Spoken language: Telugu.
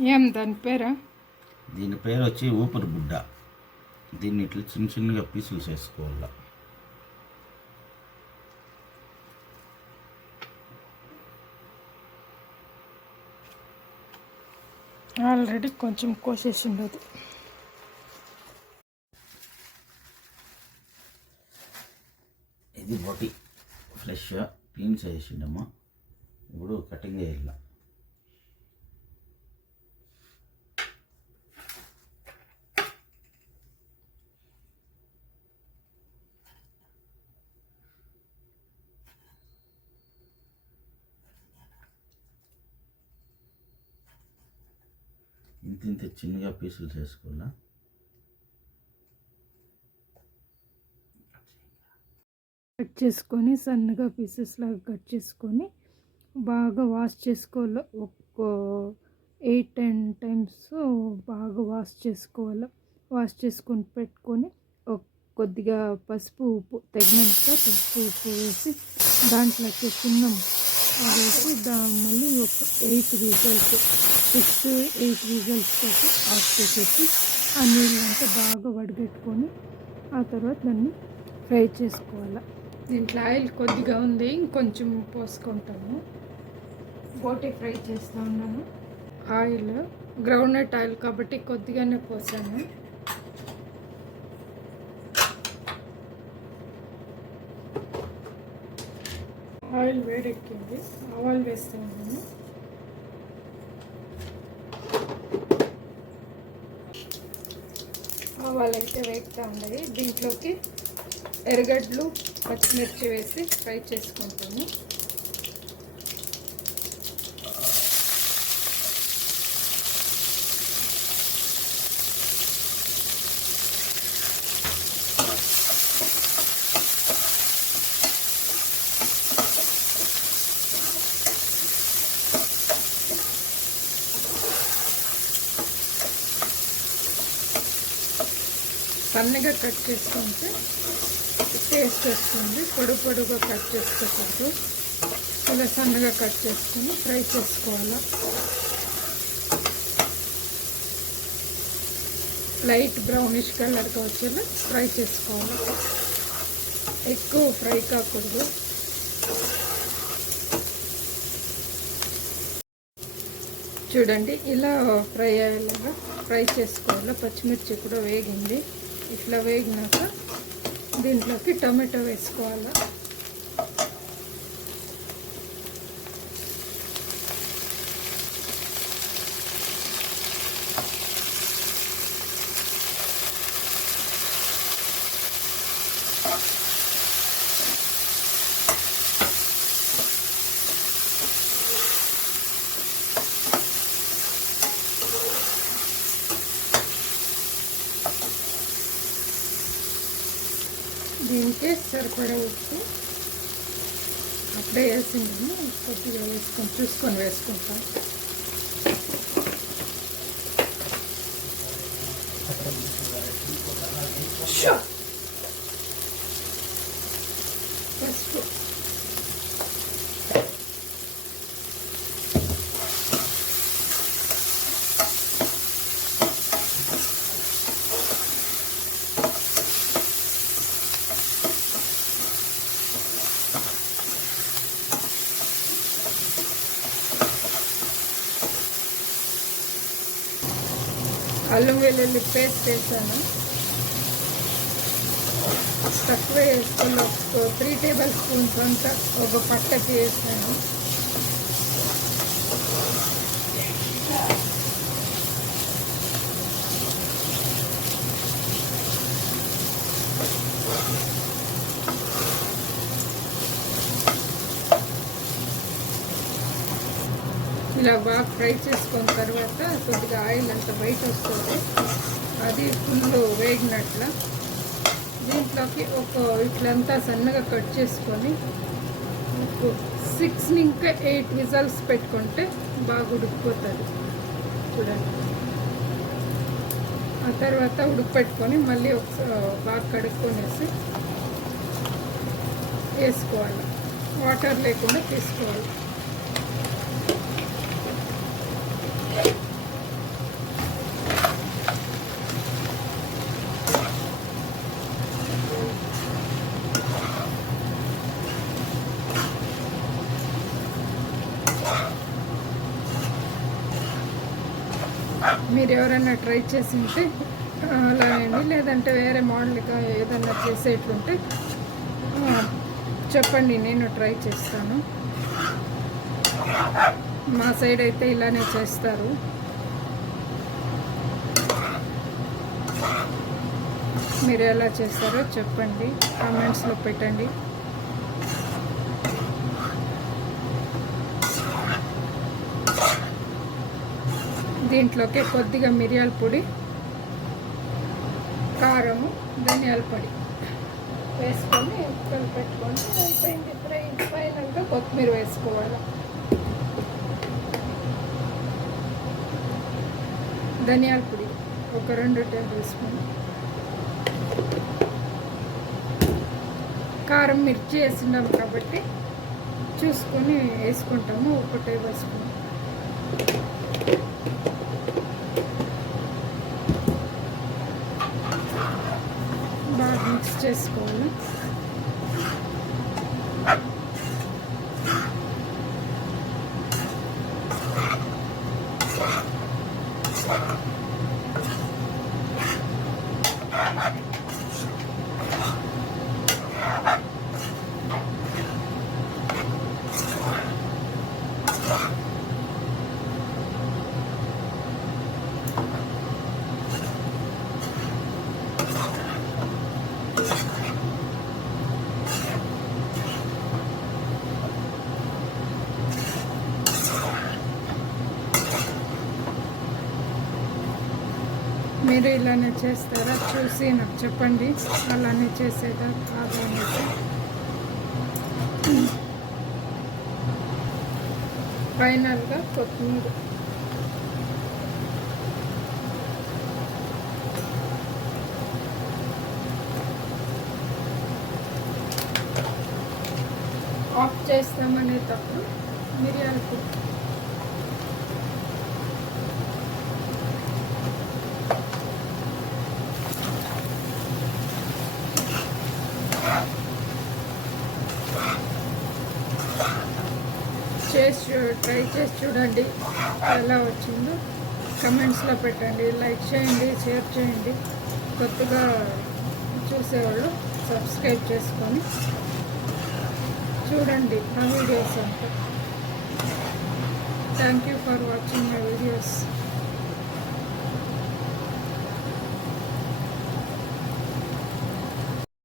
ఏం దాని పేరా? దీని పేరు వచ్చి ఊపిరి బుడ్డ. దీన్ని ఇట్లా చిన్న చిన్నగా పీసులు చేసుకోవాలి. ఆల్రెడీ కొంచెం కోసేసి ఉండదు. ఇది బొటి ఫ్రెష్గా క్లీన్ చేసిండమ్మా. ఇప్పుడు కటింగ్ చేయాల. ఇంత చిన్నగా పీసులు చేసుకోవాలా. కట్ చేసుకొని సన్నగా పీసెస్ లాగా కట్ చేసుకొని బాగా వాష్ చేసుకోవాలి. ఒక 8-10 టైమ్స్ బాగా వాష్ చేసుకోవాలి. వాష్ చేసుకొని పెట్టుకొని కొద్దిగా పసుపు ఉప్పు తగినంత పసుపు ఉప్పు వేసి దాంట్లోకి సున్నం వేసి మళ్ళీ ఒక 6 విజల్స్ తోటి ఆఫ్ చేసేసి ఆ నీళ్ళంతా బాగా వడగట్టుకొని ఆ తర్వాత దాన్ని ఫ్రై చేసుకోవాలి. దీంట్లో ఆయిల్ కొద్దిగా ఉంది, ఇంకొంచెం పోసుకుంటాము. బోటి ఫ్రై చేస్తూ ఉన్నాను. ఆయిల్ గ్రౌండ్నట్ ఆయిల్ కాబట్టి కొద్దిగానే పోసాను. ఆయిల్ వేడెక్కింది, ఆవాలు వేస్తూ ఉన్నాను. ఆవాలు అయితే వేగుతూ ఉన్నాయి. దీంట్లోకి ఎర్రగడ్డలు పచ్చిమిర్చి వేసి ఫ్రై చేసుకుంటాము. సన్నగా కట్ చేసుకుంటే టేస్ట్ వస్తుంది. పొడుగా కట్ చేసుకోకూడదు. ఇలా సన్నగా కట్ చేసుకొని ఫ్రై చేసుకోవాలి. లైట్ బ్రౌనిష్ కలర్గా వచ్చేలా ఫ్రై చేసుకోవాలి. ఎక్కువ ఫ్రై కాకూడదు. చూడండి, ఇలా ఫ్రై అయ్యేలాగా ఫ్రై చేసుకోవాలి. పచ్చిమిర్చి కూడా వేగింది. ఇట్లా వేగినాక దీంట్లోకి టమాటో వేసుకోవాలి. దీనికి సరిపడా ఉప్పు అప్పుడే వేసింది, కొద్దిగా చూసుకొని వేసుకుంటాం. పసుపు అల్లం వెల్లుల్లి పేస్ట్ వేసాను. తక్కువ వేసుకొని ఒక 3 టేబుల్ స్పూన్స్ అంతా ఒక పట్టకి వేసాను. ఇలా బాగా ఫ్రై చేసుకున్న తర్వాత కొద్దిగా ఆయిల్ అంతా బయట వస్తుంది. అది ఫుల్ వేగినట్ల దీంట్లోకి ఇట్లంతా సన్నగా కట్ చేసుకొని 6 ఇంకా 8 విజల్స్ పెట్టుకుంటే బాగా ఉడికిపోతుంది. చూడండి, ఆ తర్వాత ఉడికిపెట్టుకొని మళ్ళీ బాగా కడుక్కొనేసి వేసుకోవాలి. వాటర్ లేకుండా తీసుకోవాలి. మీరు ఎవరైనా ట్రై చేసి ఉంటే అలాగండి, లేదంటే వేరే మోడల్గా ఏదైనా చేసేట్లుంటే చెప్పండి, నేను ట్రై చేస్తాను. మా సైడ్ అయితే ఇలానే చేస్తారు. మీరు ఎలా చేస్తారో చెప్పండి, కామెంట్స్లో పెట్టండి. దీంట్లోకి కొద్దిగా మిరియాల పొడి, కారము, ధనియాల పొడి వేసుకొని పెట్టుకొని అయిపోయింది ఫ్రై. ఫైనల్గా కొత్తిమీర వేసుకోవాలి. ధనియాల పొడి ఒక 2 టేబుల్ స్పూన్, కారం మిర్చి వేసినాం కాబట్టి చూసుకొని వేసుకుంటాము, 1 టేబుల్ స్పూన్. బాగా మిక్స్ చేసుకోవాలి. మీరు ఇలానే చేస్తారా? చూసి నాకు చెప్పండి, అలానే చేసేదా కాదు అనేసి. ఫైనల్గా కొత్తిమీర. ఆఫ్ చేస్తామనేటప్పుడు మిరియాల పొడి. ట్రై చేసి చూడండి, ఎలా వచ్చిందో కమెంట్స్లో పెట్టండి. లైక్ చేయండి, షేర్ చేయండి. కొత్తగా చూసేవాళ్ళు సబ్స్క్రైబ్ చేసుకొని చూడండి నా వీడియోస్ అంతా. Thank you for watching my videos.